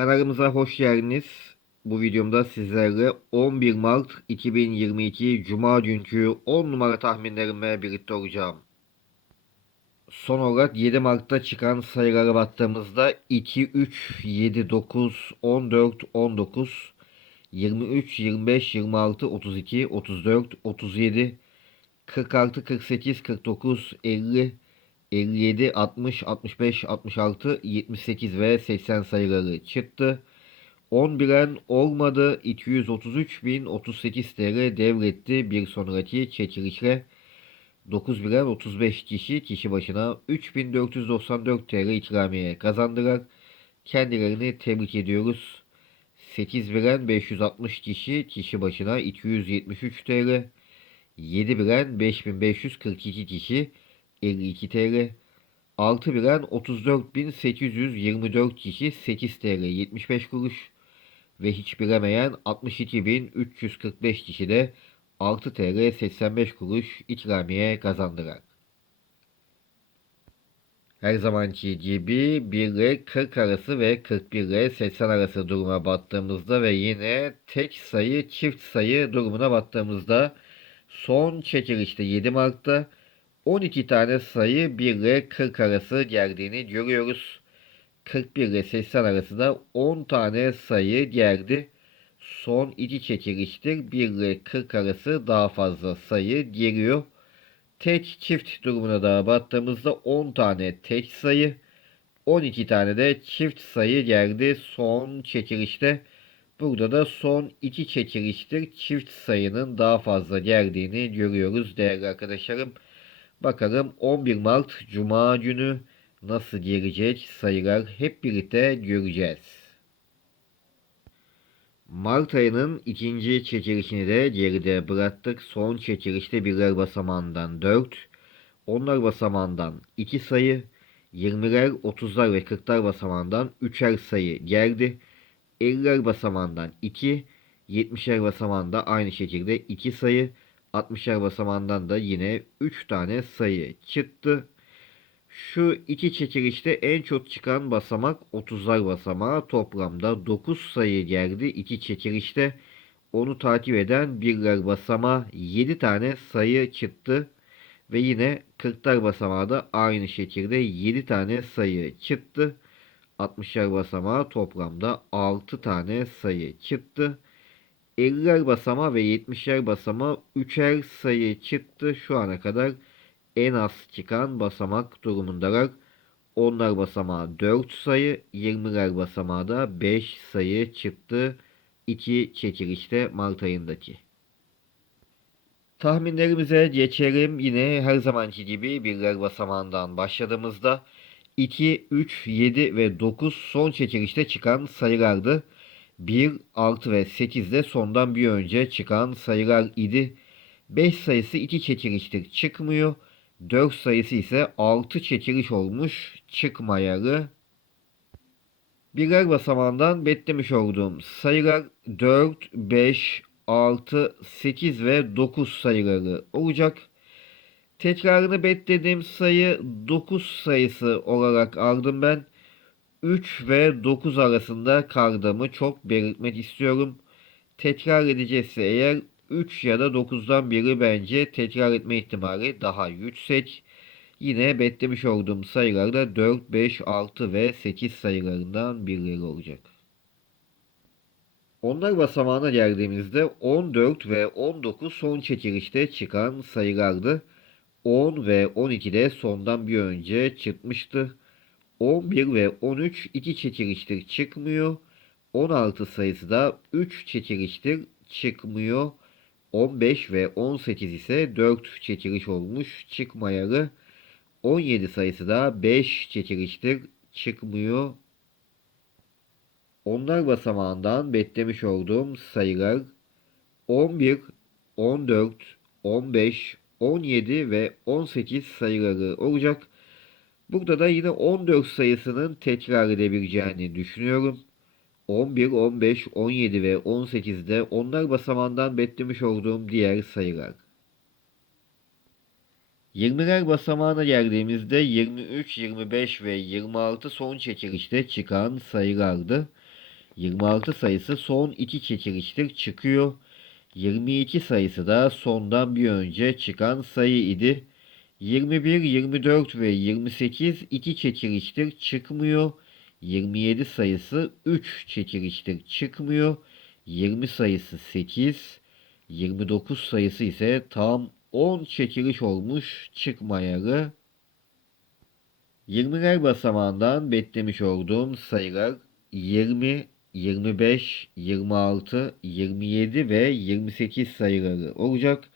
Kanalımıza hoş geldiniz. Bu videomda sizlerle 11 Mart 2022 Cuma günkü 10 numara tahminlerimle birlikte olacağım. Son olarak 7 Mart'ta çıkan sayılara baktığımızda 2, 3, 7, 9, 14, 19, 23, 25, 26, 32, 34, 37, 46, 48, 49, 50, 57, 60, 65, 66, 78 ve 80 sayıları çıktı. 11'en olmadı 233.038 TL devretti bir sonraki çekilişle 9 bilen 35 kişi kişi başına 3494 TL ikramiye kazandılar. Kendilerini tebrik ediyoruz. 8 bilen 560 kişi kişi başına 273 TL. 7 bilen 5542 kişi 52 TL. 6 bilen 34.824 kişi 8 TL 75 kuruş ve hiç bilemeyen 62.345 kişi de 6 TL 85 kuruş ikramiye kazandılar. Her zamanki gibi 1 ile 40 arası ve 41 ile 80 arası duruma baktığımızda ve yine tek sayı çift sayı durumuna baktığımızda son çekilişte 7 Mart'ta 12 tane sayı 1 ile 40 arası geldiğini görüyoruz. 41 ile 80 arasında 10 tane sayı geldi. Son iki çekiliştir 1 ile 40 arası daha fazla sayı geliyor. Tek çift durumuna da baktığımızda 10 tane tek sayı, 12 tane de çift sayı geldi son çekilişte. Burada da son iki çekiliştir çift sayının daha fazla geldiğini görüyoruz değerli arkadaşlarım. Bakalım 11 Mart Cuma günü nasıl gelecek sayılar hep birlikte göreceğiz. Mart ayının ikinci çekilişini de geride bıraktık. Son çekilişte birler basamağından 4, onlar basamağından 2 sayı, 20'ler, 30'lar ve 40'lar basamağından 3'er sayı geldi. 50'ler basamağından 2, 70'er basamağında aynı şekilde 2 sayı, 60'er basamağından da yine 3 tane sayı çıktı. Şu iki çekilişte en çok çıkan basamak 30'lar basamağı. Toplamda 9 sayı geldi iki çekilişte. Onu takip eden birler basamağı 7 tane sayı çıktı. Ve yine 40'lar basamağı da aynı şekilde 7 tane sayı çıktı. 60'lar basamağı toplamda 6 tane sayı çıktı. 50'ler basamağı ve 70'ler basamağı 3'er sayı çıktı. Şu ana kadar en az çıkan basamak durumundalar. Onlar basamağı 4 sayı, 20'ler basamağı da 5 sayı çıktı. 2 çekilişte Mart ayındaki. Tahminlerimize geçelim. Yine her zamanki gibi birler basamağından başladığımızda 2, 3, 7 ve 9 son çekilişte çıkan sayılardı. 1, 6 ve 8 de sondan bir önce çıkan sayılar idi. 5 sayısı 2 çekiliştir çıkmıyor. 4 sayısı ise 6 çekiliş olmuş çıkmayalı. Birer basamağından betlemiş olduğum sayılar 4, 5, 6, 8 ve 9 sayıları olacak. Tekrarını beklediğim sayı 9 sayısı olarak aldım ben. 3 ve 9 arasında kaldığımı çok belirtmek istiyorum. Tekrar edecekse eğer 3 ya da 9'dan biri bence tekrar etme ihtimali daha yüksek. Yine beklemiş olduğum sayılarda 4, 5, 6 ve 8 sayılarından birileri olacak. Onlar basamağına geldiğimizde 14 ve 19 son çekilişte çıkan sayılardı. 10 ve 12 de sondan bir önce çıkmıştı. 11 ve 13 iki çekiliştir çıkmıyor. 16 sayısı da 3 çekiliştir çıkmıyor. 15 ve 18 ise 4 çekiliş olmuş çıkmayalı. 17 sayısı da 5 çekiliştir çıkmıyor. Onlar basamağından beklemiş olduğum sayılar 11, 14, 15, 17 ve 18 sayıları olacak. Burada da yine 14 sayısının tekrar edebileceğini düşünüyorum. 11, 15, 17 ve 18'de onlar basamağından beklemiş olduğum diğer sayılar. 20'ler basamağına geldiğimizde 23, 25 ve 26 son çekilişte çıkan sayılardı. 26 sayısı son iki çekiliştir çıkıyor. 22 sayısı da sondan bir önce çıkan sayı idi. 21, 24 ve 28 iki çekiliştir çıkmıyor. 27 sayısı 3 çekiliştir çıkmıyor. 20 sayısı 8, 29 sayısı ise tam 10 çekiliş olmuş çıkmayalı. 20'ler basamağından beklemiş olduğum sayılar 20, 25, 26, 27 ve 28 sayıları olacak.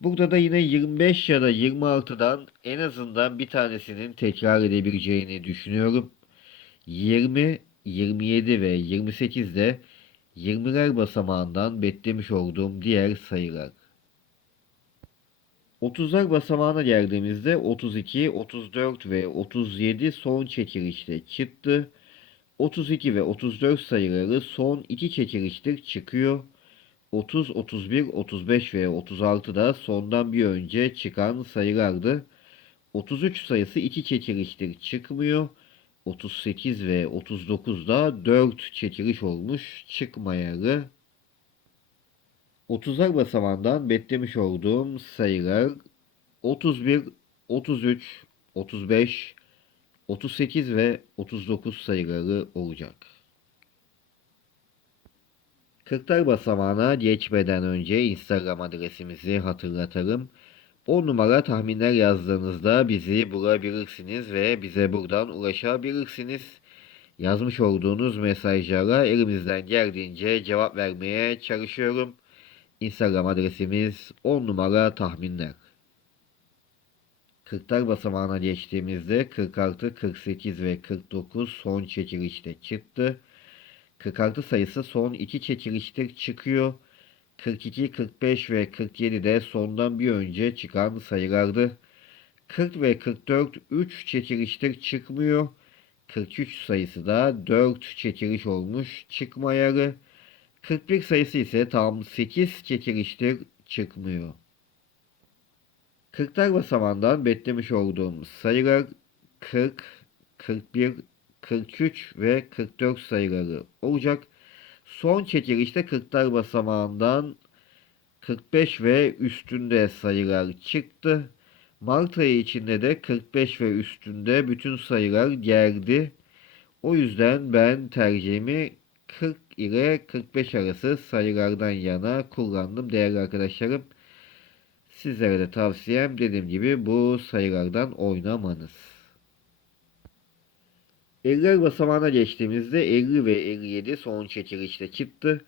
Burada da yine 25 ya da 26'dan en azından bir tanesinin tekrar edebileceğini düşünüyorum. 20, 27 ve 28 de 20'ler basamağından beklemiş olduğum diğer sayılar. 30'lar basamağına geldiğimizde 32, 34 ve 37 son çekilişte çıktı. 32 ve 34 sayıları son iki çekiliştir çıkıyor. 30, 31, 35 ve 36 da sondan bir önce çıkan sayılardı. 33 sayısı iki çekiliştir çıkmıyor. 38 ve 39 da 4 çekiliş olmuş çıkmayalı. 30'lar basamağından beklemiş olduğum sayılar 31, 33, 35, 38 ve 39 sayıları olacak. 40'lar basamağına geçmeden önce Instagram adresimizi hatırlatalım. 10 numara tahminler yazdığınızda bizi bulabilirsiniz ve bize buradan ulaşabilirsiniz. Yazmış olduğunuz mesajlara elimizden geldiğince cevap vermeye çalışıyorum. Instagram adresimiz 10 numara tahminler. 40'lar basamağına geçtiğimizde 46, 48 ve 49 son çekilişte çıktı. 46 sayısı son iki çekiliştir çıkıyor. 42, 45 ve 47 de sondan bir önce çıkan sayılardı. 40 ve 44 3 çekiliştir çıkmıyor. 43 sayısı da 4 çekiliş olmuş çıkmayalı. 41 sayısı ise tam 8 çekiliştir çıkmıyor. 40'lar basamağından beklemiş olduğum sayılar 40, 41, 43 ve 44 sayıları olacak. Son çekilişte 40'lar basamağından 45 ve üstünde sayılar çıktı. Mart ayı içinde de 45 ve üstünde bütün sayılar geldi. O yüzden ben tercihimi 40 ile 45 arası sayılardan yana kullandım değerli arkadaşlarım. Sizlere de tavsiyem dediğim gibi bu sayılardan oynamanız. 50'ler basamağına geçtiğimizde 50 ve 57 son çekilişte çıktı.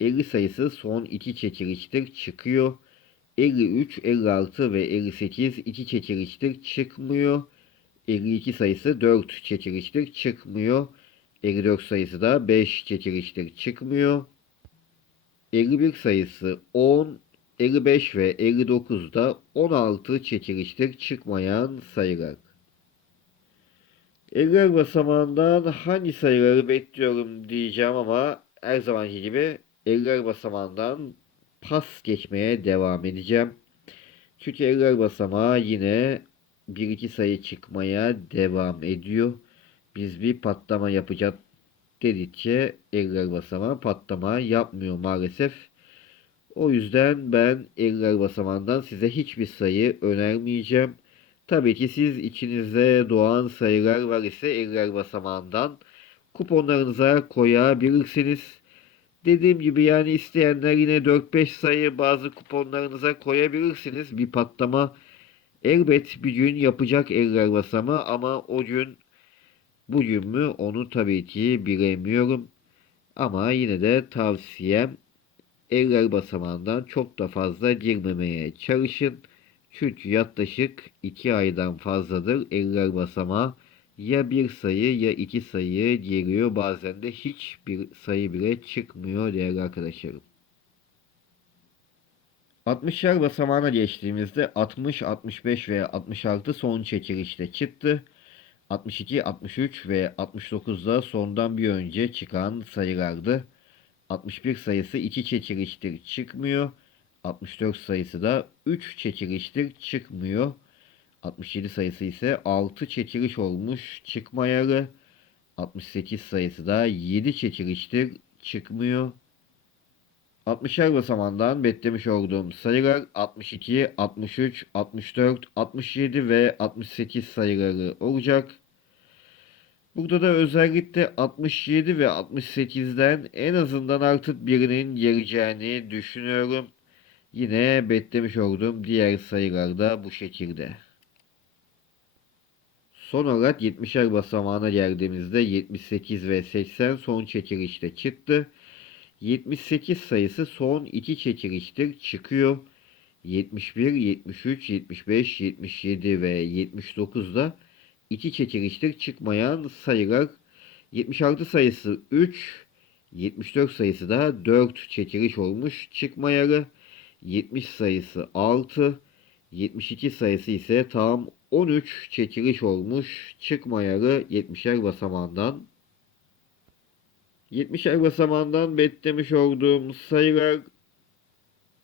50 sayısı son iki çekiliştir çıkıyor. 53, 56 ve 58 iki çekiliştir çıkmıyor. 52 sayısı 4 çekiliştir çıkmıyor. 54 sayısı da 5 çekiliştir çıkmıyor. 51 sayısı 10, 55 ve 59 da 16 çekiliştir çıkmayan sayılar. 50'ler basamağından hangi sayıları bekliyorum diyeceğim ama her zamanki gibi 50'ler basamağından pas geçmeye devam edeceğim. Çünkü 50'ler basamağı yine 1-2 sayı çıkmaya devam ediyor. Biz bir patlama yapacağız dedikçe 50'ler basamağı patlama yapmıyor maalesef. O yüzden ben 50'ler basamağından size hiçbir sayı önermeyeceğim. Tabii ki siz içinizde doğan sayılar var ise 50'ler basamağından kuponlarınıza koyabilirsiniz. Dediğim gibi yani isteyenler yine 4-5 sayı bazı kuponlarınıza koyabilirsiniz. Bir patlama elbet bir gün yapacak eller basama ama o gün bugün mü onu tabii ki bilemiyorum. Ama yine de tavsiyem eller basamağından çok da fazla girmemeye çalışın. Çünkü yaklaşık 2 aydan fazladır eller basamağı ya bir sayı ya iki sayı geliyor. Bazen de hiçbir sayı bile çıkmıyor değerli arkadaşlarım. 60'lar basamağına geçtiğimizde 60, 65 ve 66 son çekilişte çıktı. 62, 63 ve 69 da sondan bir önce çıkan sayılardı. 61 sayısı 2 çekiliştir çıkmıyor. 64 sayısı da 3 çekiliştir çıkmıyor. 67 sayısı ise 6 çekiliş olmuş çıkmayalı. 68 sayısı da 7 çekiliştir. Çıkmıyor. 60'er basamağından beklemiş olduğum sayılar 62, 63, 64, 67 ve 68 sayıları olacak. Burada da özellikle 67 ve 68'den en azından artık birinin geleceğini düşünüyorum. Yine beklemiş olduğum diğer sayılar da bu şekilde. Son olarak 70'er basamağına geldiğimizde 78 ve 80 son çekilişte çıktı. 78 sayısı son iki çekiliştir çıkıyor. 71, 73, 75, 77 ve 79 da iki çekiliştir çıkmayan sayılar. 76 sayısı 3, 74 sayısı da 4 çekiliş olmuş çıkmayalı. 70 sayısı 6, 72 sayısı ise tam 13 çekiliş olmuş çıkmayalı 70'er basamağından. 70'er basamağından beklemiş olduğum sayılar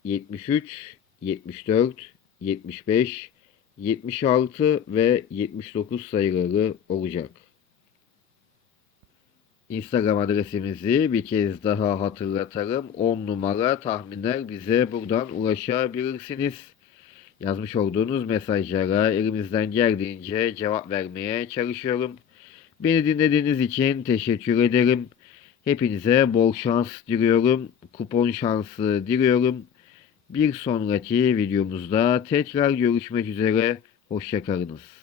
73, 74, 75, 76 ve 79 sayıları olacak. Instagram adresimizi bir kez daha hatırlatalım. 10 numara tahminler bize buradan ulaşabilirsiniz. Yazmış olduğunuz mesajlara elimizden geldiğince cevap vermeye çalışıyorum. Beni dinlediğiniz için teşekkür ederim. Hepinize bol şans diliyorum. Kupon şansı diliyorum. Bir sonraki videomuzda tekrar görüşmek üzere. Hoşçakalınız.